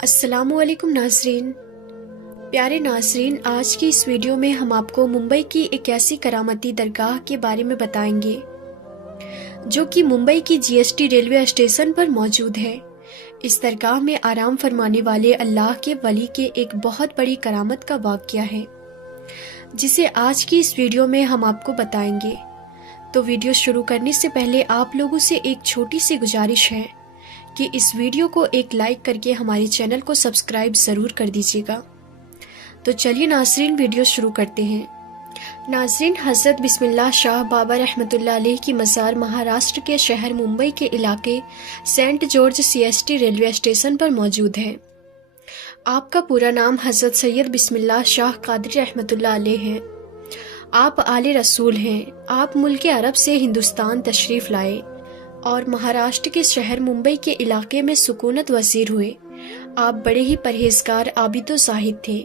السلام علیکم ناظرین۔ پیارے ناظرین، آج کی اس ویڈیو میں ہم آپ کو ممبئی کی ایک ایسی کرامتی درگاہ کے بارے میں بتائیں گے جو کہ ممبئی کی جی ایس ٹی ریلوے اسٹیشن پر موجود ہے۔ اس درگاہ میں آرام فرمانے والے اللہ کے ولی کے ایک بہت بڑی کرامت کا واقعہ ہے جسے آج کی اس ویڈیو میں ہم آپ کو بتائیں گے۔ تو ویڈیو شروع کرنے سے پہلے آپ لوگوں سے ایک چھوٹی سی گزارش ہے کہ اس ویڈیو کو ایک لائک کر کے ہمارے چینل کو سبسکرائب ضرور کر دیجیے گا۔ تو چلیے ناظرین، ویڈیو شروع کرتے ہیں۔ ناظرین، حضرت بسم اللہ شاہ بابا رحمۃ اللہ علیہ کی مزار مہاراشٹر کے شہر ممبئی کے علاقے Saint George C S T railway station پر موجود ہے۔ آپ کا پورا نام حضرت سید بسم اللہ شاہ قادری رحمۃ اللہ علیہ ہے۔ آپ آل رسول ہیں۔ آپ ملک عرب سے ہندوستان تشریف لائے اور مہاراشٹر کے شہر ممبئی کے علاقے میں سکونت وزیر ہوئے۔ آپ بڑے ہی پرہیزگار، عابد و زاہد تھے۔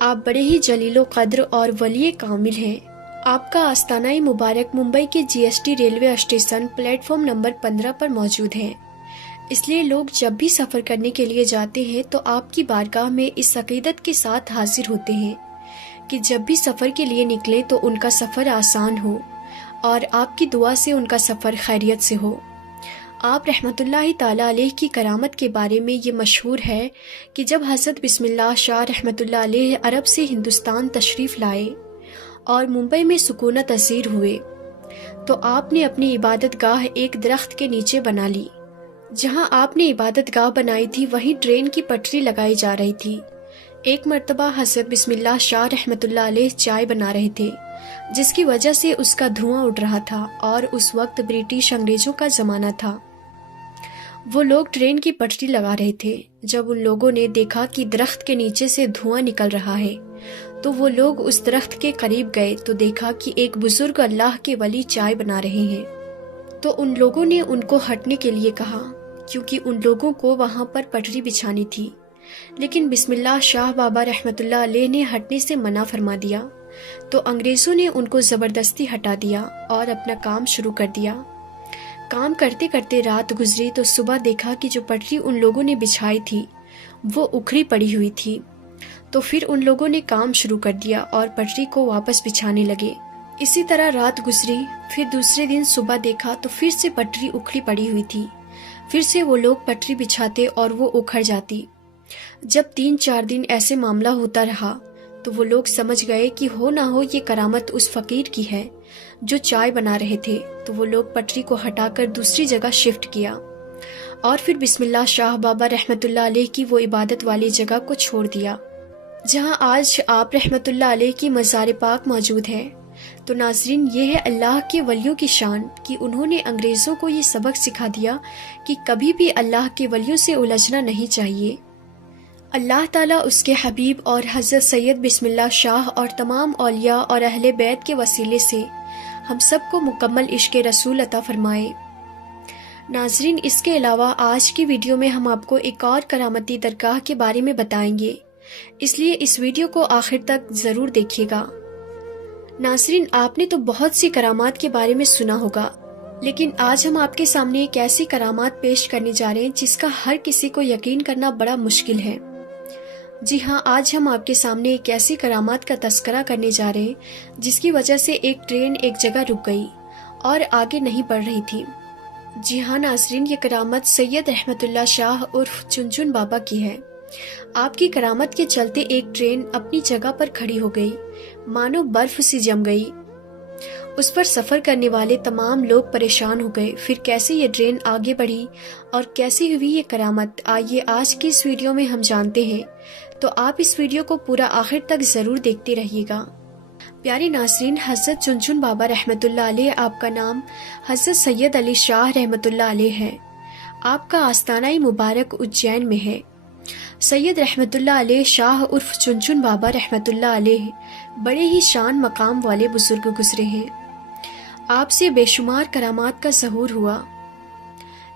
آپ بڑے ہی جلیل و قدر اور ولی کامل ہیں۔ آپ کا آستانہ مبارک ممبئی کے G S T railway station platform number 15 پر موجود ہے۔ اس لیے لوگ جب بھی سفر کرنے کے لیے جاتے ہیں تو آپ کی بارگاہ میں اس عقیدت کے ساتھ حاضر ہوتے ہیں کہ جب بھی سفر کے لیے نکلیں تو ان کا سفر آسان ہو اور آپ کی دعا سے ان کا سفر خیریت سے ہو۔ آپ رحمت اللہ تعالیٰ علیہ کی کرامت کے بارے میں یہ مشہور ہے کہ جب حضرت بسم اللہ شاہ رحمت اللہ علیہ عرب سے ہندوستان تشریف لائے اور ممبئی میں سکونت وزیر ہوئے تو آپ نے اپنی عبادت گاہ ایک درخت کے نیچے بنا لی۔ جہاں آپ نے عبادت گاہ بنائی تھی وہیں ٹرین کی پٹری لگائی جا رہی تھی۔ ایک مرتبہ حضرت بسم اللہ شاہ رحمت اللہ علیہ چائے بنا رہے تھے جس کی وجہ سے اس کا دھواں اٹھ رہا تھا، اور اس وقت برٹش انگریزوں کا زمانہ تھا۔ وہ لوگ ٹرین کی پٹری لگا رہے تھے۔ جب ان لوگوں نے دیکھا کہ درخت کے نیچے سے دھواں نکل رہا ہے تو وہ لوگ اس درخت کے قریب گئے تو دیکھا کہ ایک بزرگ اللہ کے ولی چائے بنا رہے ہیں۔ تو ان لوگوں نے ان کو ہٹنے کے لیے کہا کیونکہ ان لوگوں کو وہاں پر پٹری بچھانی تھی، لیکن بسم اللہ شاہ بابا رحمت اللہ علیہ نے ہٹنے سے منع فرما دیا تو انگریزوں نے ان کو زبردستی ہٹا دیا اور اپنا کام شروع کر دیا۔ کام کرتے کرتے رات گزری تو صبح دیکھا کہ جو پٹری ان لوگوں نے بچھائی تھی وہ اکھڑی پڑی ہوئی تھی۔ تو پھر ان لوگوں نے کام شروع کر دیا اور پٹری کو واپس بچھانے لگے۔ اسی طرح رات گزری، پھر دوسرے دن صبح دیکھا تو پھر سے پٹری اکھڑی پڑی ہوئی تھی۔ پھر سے وہ لوگ پٹری بچھاتے اور وہ اکھڑ جاتی۔ جب 3-4 دن ایسے معاملہ ہوتا رہا تو وہ لوگ سمجھ گئے کہ ہو نہ ہو یہ کرامت اس فقیر کی ہے جو چائے بنا رہے تھے، تو وہ لوگ پٹری کو ہٹا کر دوسری جگہ شفٹ کیا اور پھر بسم اللہ شاہ بابا رحمت اللہ علیہ کی وہ عبادت والی جگہ کو چھوڑ دیا جہاں آج آپ رحمت اللہ علیہ کی مزار پاک موجود ہے۔ تو ناظرین، یہ ہے اللہ کے ولیوں کی شان کہ انہوں نے انگریزوں کو یہ سبق سکھا دیا کہ کبھی بھی اللہ کے ولیوں سے الجھنا نہیں چاہیے۔ اللہ تعالیٰ اس کے حبیب اور حضرت سید بسم اللہ شاہ اور تمام اولیاء اور اہل بیت کے وسیلے سے ہم سب کو مکمل عشق رسول عطا فرمائے۔ ناظرین، اس کے علاوہ آج کی ویڈیو میں ہم آپ کو ایک اور کرامتی درگاہ کے بارے میں بتائیں گے، اس لیے اس ویڈیو کو آخر تک ضرور دیکھیے گا۔ ناظرین، آپ نے تو بہت سی کرامات کے بارے میں سنا ہوگا، لیکن آج ہم آپ کے سامنے ایک ایسی کرامات پیش کرنے جا رہے ہیں جس کا ہر کسی کو یقین کرنا بڑا مشکل ہے۔ جی ہاں، آج ہم آپ کے سامنے ایک ایسی کرامات کا تذکرہ کرنے جا رہے ہیں جس کی وجہ سے ایک ٹرین ایک جگہ رک گئی اور آگے نہیں بڑھ رہی تھی۔ جی ہاں ناظرین، یہ کرامت سید رحمت اللہ شاہ عرف چنچن بابا کی ہے۔ آپ کی کرامت کے چلتے ایک ٹرین اپنی جگہ پر کھڑی ہو گئی، مانو برف سی جم گئی۔ اس پر سفر کرنے والے تمام لوگ پریشان ہو گئے۔ پھر کیسے یہ ٹرین آگے بڑھی اور کیسی ہوئی یہ کرامت، آئیے آج کی اس ویڈیو میں ہم جانتے ہیں۔ تو آپ اس ویڈیو کو پورا آخر تک ضرور دیکھتے رہیے گا۔ پیارے ناظرین، حضرت چنچن بابا رحمت اللہ علیہ، آپ کا نام حضرت سید علی شاہ رحمت اللہ علیہ ہے۔ آپ کا آستانہ مبارک اجین میں ہے۔ سید رحمت اللہ علیہ شاہ عرف چنچن بابا رحمت اللہ علیہ بڑے ہی شان مقام والے بزرگ گزرے ہیں۔ آپ سے بے شمار کرامات کا ظہور ہوا،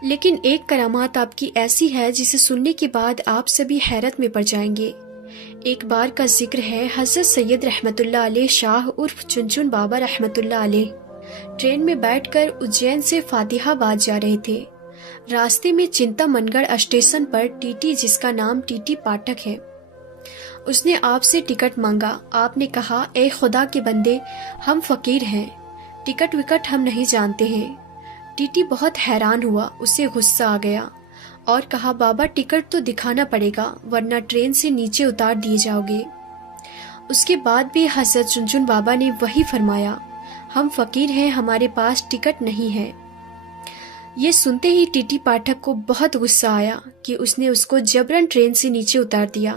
لیکن ایک کرامات آپ کی ایسی ہے جسے سننے کے بعد آپ سبھی حیرت میں پڑ جائیں گے۔ ایک بار کا ذکر ہے، حضرت سید رحمت اللہ علیہ شاہ عرف چنچن بابا رحمت اللہ علیہ ٹرین میں بیٹھ کر اجین سے فاتحہ آباد جا رہے تھے۔ راستے میں چنتا من گڑھ اسٹیشن پر ٹی ٹی، جس کا نام ٹی ٹی پاٹھک ہے، اس نے آپ سے ٹکٹ مانگا۔ آپ نے کہا، اے خدا کے بندے، ہم فقیر ہیں، ٹکٹ وکٹ ہم نہیں جانتے ہیں۔ ٹی ٹی بہت حیران ہوا، اسے غصہ آ گیا اور کہا، بابا ٹکٹ تو دکھانا پڑے گا ورنہ ٹرین سے نیچے اتار دیے جاؤ گے۔ اس کے بعد بھی حضرت چنچن بابا نے وہی فرمایا، ہم فقیر ہیں، ہمارے پاس ٹکٹ نہیں ہے۔ یہ سنتے ہی ٹی ٹی پاٹھک کو بہت غصہ آیا کہ اس نے اس کو جبراً ٹرین سے نیچے اتار دیا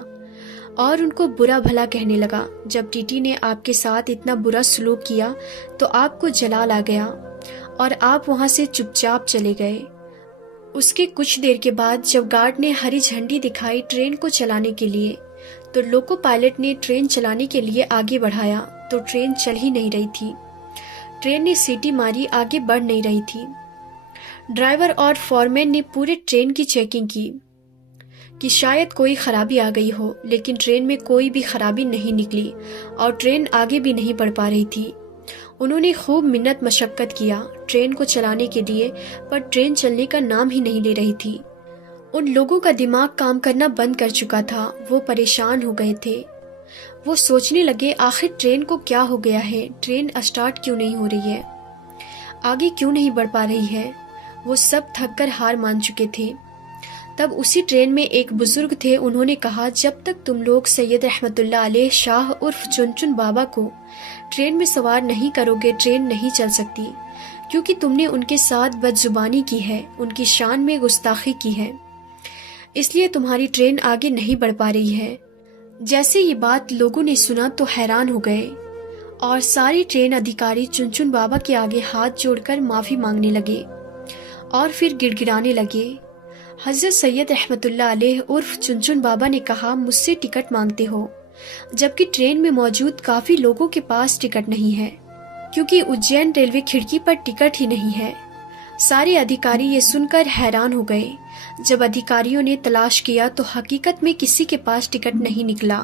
اور ان کو برا بھلا کہنے لگا۔ جب ٹی ٹی نے آپ کے ساتھ اتنا برا سلوک کیا تو آپ کو جلال آ گیا اور آپ وہاں سے چپ چاپ چلے گئے۔ اس کے کچھ دیر کے بعد جب گارڈ نے ہری جھنڈی دکھائی ٹرین کو چلانے کے لیے تو لوکو پائلٹ نے ٹرین چلانے کے لیے آگے بڑھایا تو ٹرین چل ہی نہیں رہی تھی۔ ٹرین نے سیٹی ماری، آگے بڑھ نہیں رہی تھی۔ ڈرائیور اور فورمین نے پورے ٹرین کی چیکنگ کی کہ شاید کوئی خرابی آ گئی ہو، لیکن ٹرین میں کوئی بھی خرابی نہیں نکلی اور ٹرین آگے بھی نہیں بڑھ پا رہی تھی۔ انہوں نے خوب منت مشقت کیا ٹرین کو چلانے کے لیے، پر ٹرین چلنے کا نام ہی نہیں لے رہی تھی۔ ان لوگوں کا دماغ کام کرنا بند کر چکا تھا، وہ پریشان ہو گئے تھے۔ وہ سوچنے لگے، آخر ٹرین کو کیا ہو گیا ہے؟ ٹرین اسٹارٹ کیوں نہیں ہو رہی ہے؟ آگے کیوں نہیں بڑھ پا رہی ہے؟ وہ سب تھک کر ہار مان چکے تھے۔ تب اسی ٹرین میں ایک بزرگ تھے، انہوں نے کہا، جب تک تم لوگ سید رحمت اللہ علیہ شاہ عرف چنچن بابا کو ٹرین میں سوار نہیں کرو گے ٹرین نہیں چل سکتی، کیونکہ تم نے ان کے ساتھ بد زبانی کی ہے، ان کی شان میں گستاخی کی ہے، اس لیے تمہاری ٹرین آگے نہیں بڑھ پا رہی ہے۔ جیسے یہ بات لوگوں نے سنا تو حیران ہو گئے اور ساری ٹرین ادھیکاری چنچن بابا کے آگے ہاتھ جوڑ کر معافی مانگنے لگے اور پھر گڑ گڑانے لگے۔ حضرت سید رحمت اللہ علیہ عرف چنچن بابا نے کہا، مجھ سے ٹکٹ مانگتے ہو جبکہ ٹرین میں موجود کافی لوگوں کے پاس ٹکٹ نہیں ہے، کیونکہ اجین ریلوے کھڑکی پر ٹکٹ ہی نہیں ہے۔ سارے ادھیکاری یہ سن کر حیران ہو گئے۔ جب ادھیکاریوں نے تلاش کیا تو حقیقت میں کسی کے پاس ٹکٹ نہیں نکلا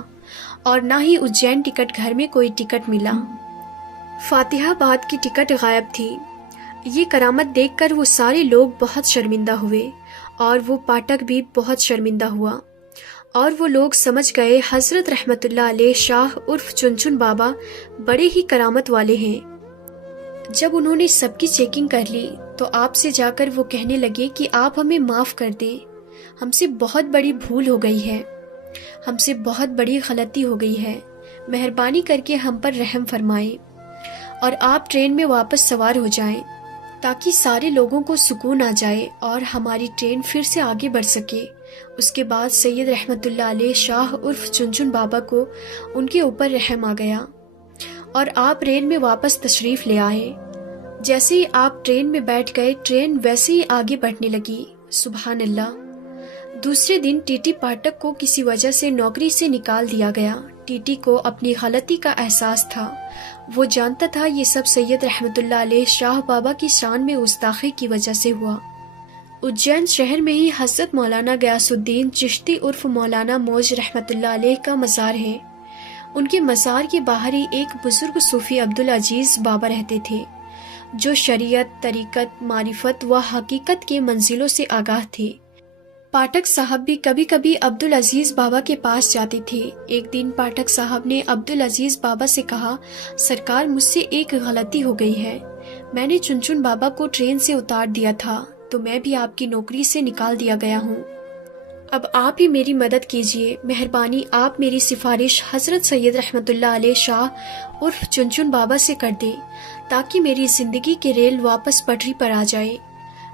اور نہ ہی اجین ٹکٹ گھر میں کوئی ٹکٹ ملا۔ فاتحہ آباد کی ٹکٹ غائب تھی۔ یہ کرامت دیکھ کر وہ سارے لوگ بہت شرمندہ ہوئے اور وہ پاٹھک بھی بہت شرمندہ ہوا اور وہ لوگ سمجھ گئے حضرت رحمت اللہ علیہ شاہ عرف چنچن بابا بڑے ہی کرامت والے ہیں۔ جب انہوں نے سب کی چیکنگ کر لی تو آپ سے جا کر وہ کہنے لگے کہ آپ ہمیں معاف کر دیں، ہم سے بہت بڑی بھول ہو گئی ہے، ہم سے بہت بڑی غلطی ہو گئی ہے، مہربانی کر کے ہم پر رحم فرمائیں اور آپ ٹرین میں واپس سوار ہو جائیں تاکہ سارے لوگوں کو سکون آ جائے اور ہماری ٹرین پھر سے آگے بڑھ سکے۔ اس کے بعد سید رحمت اللہ علیہ شاہ عرف چنچن بابا کو ان کے اوپر رحم آ گیا اور آپ ریل میں واپس تشریف لے آئے۔ جیسے ہی آپ ٹرین میں بیٹھ گئے ٹرین ویسے ہی آگے بڑھنے لگی۔ سبحان اللہ۔ دوسرے دن ٹی ٹی پاٹھک کو کسی وجہ سے نوکری سے نکال دیا گیا۔ ٹی ٹی کو اپنی غلطی کا احساس تھا، وہ جانتا تھا یہ سب سید رحمت اللہ علیہ شاہ بابا کی شان میں گستاخی کی وجہ سے ہوا۔ اجین شہر میں ہی حضرت مولانا غیاث الدین چشتی عرف مولانا موج رحمت اللہ علیہ کا مزار ہے۔ ان کے مزار کے باہر ہی ایک بزرگ صوفی عبدالعزیز بابا رہتے تھے جو شریعت، طریقت، معرفت و حقیقت کے منزلوں سے آگاہ تھے۔ پاٹھک صاحب بھی کبھی کبھی عبدالعزیز بابا کے پاس جاتے تھے۔ ایک دن پاٹھک صاحب نے عبدالعزیز بابا سے کہا، سرکار مجھ سے ایک غلطی ہو گئی ہے، میں نے چنچن بابا کو ٹرین سے اتار دیا تھا تو میں بھی آپ کی نوکری سے نکال دیا گیا ہوں، اب آپ ہی میری مدد کیجئے، مہربانی آپ میری سفارش حضرت سید رحمت اللہ علیہ شاہ عرف چنچن بابا سے کر دیں تاکہ میری زندگی کے ریل واپس پٹری پر آ جائے۔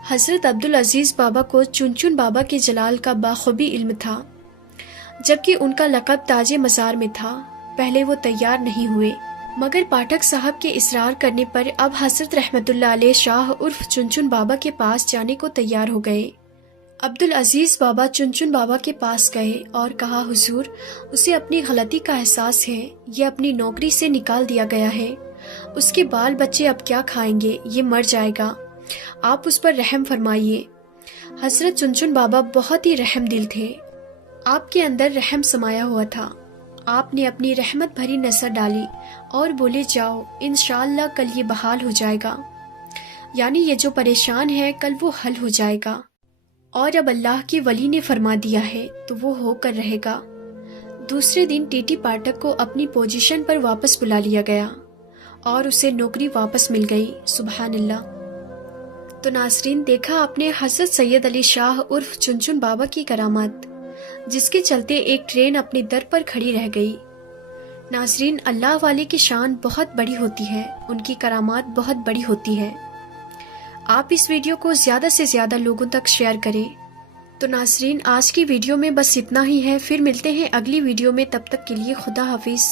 حضرت عبدالعزیز بابا کو چنچن بابا کے جلال کا بخوبی علم تھا، جبکہ ان کا لقب تاج مزار میں تھا۔ پہلے وہ تیار نہیں ہوئے، مگر پاٹھک صاحب کے اصرار کرنے پر اب حضرت رحمت اللہ علیہ شاہ عرف چنچن بابا کے پاس جانے کو تیار ہو گئے۔ عبدالعزیز بابا چنچن بابا کے پاس گئے اور کہا، حضور اسے اپنی غلطی کا احساس ہے، یہ اپنی نوکری سے نکال دیا گیا ہے، اس کے بال بچے اب کیا کھائیں گے، یہ مر جائے گا، آپ اس پر رحم فرمائیے۔ حضرت چنچن بابا بہت ہی رحم دل تھے، آپ کے اندر رحم سمایا ہوا تھا۔ آپ نے اپنی رحمت بھری نظر ڈالی اور بولے جاؤ انشاءاللہ کل یہ بحال ہو جائے گا، یعنی یہ جو پریشان ہے کل وہ حل ہو جائے گا، اور اب اللہ کے ولی نے فرما دیا ہے تو وہ ہو کر رہے گا۔ دوسرے دن ٹی ٹی پاٹھک کو اپنی پوزیشن پر واپس بلا لیا گیا اور اسے نوکری واپس مل گئی۔ سبحان اللہ۔ تو ناظرین، دیکھا آپ نے حضرت سید علی شاہ عرف چنچن بابا کی کرامات، جس کے چلتے ایک ٹرین اپنے در پر کھڑی رہ گئی۔ ناظرین، اللہ والے کی شان بہت بڑی ہوتی ہے، ان کی کرامات بہت بڑی ہوتی ہے۔ آپ اس ویڈیو کو زیادہ سے زیادہ لوگوں تک شیئر کریں۔ تو ناظرین، آج کی ویڈیو میں بس اتنا ہی ہے، پھر ملتے ہیں اگلی ویڈیو میں، تب تک کے لیے خدا حافظ۔